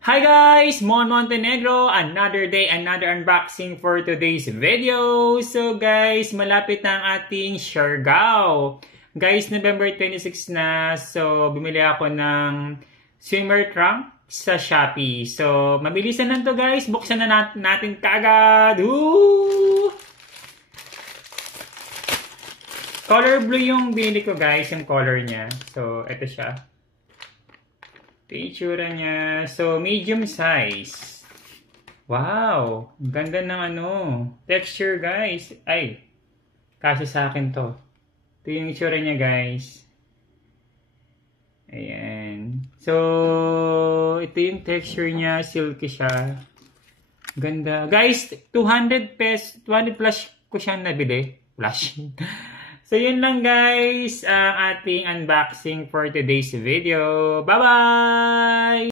Hi guys! Mon Montenegro! Another day, another unboxing for today's video. So guys, malapit na ang ating Siargao. Guys, November 26 na. So, bumili ako ng swimmer trunk sa Shopee. So, mabilisan lang to guys. Buksan na natin kaagad. Woo! Color blue yung binili ko guys, yung color niya. So, ito siya. Ito yung itsura niya. So, medium size. Wow! Ang ganda ng texture guys. Ay, kasi sa akin to. Ito yung itsura niya guys. Ayan. So, ito yung texture niya. Silky siya. Ganda. Guys, 200 plus ko siyang nabili. Flash. So, yun lang guys, ang ating unboxing for today's video. Bye-bye!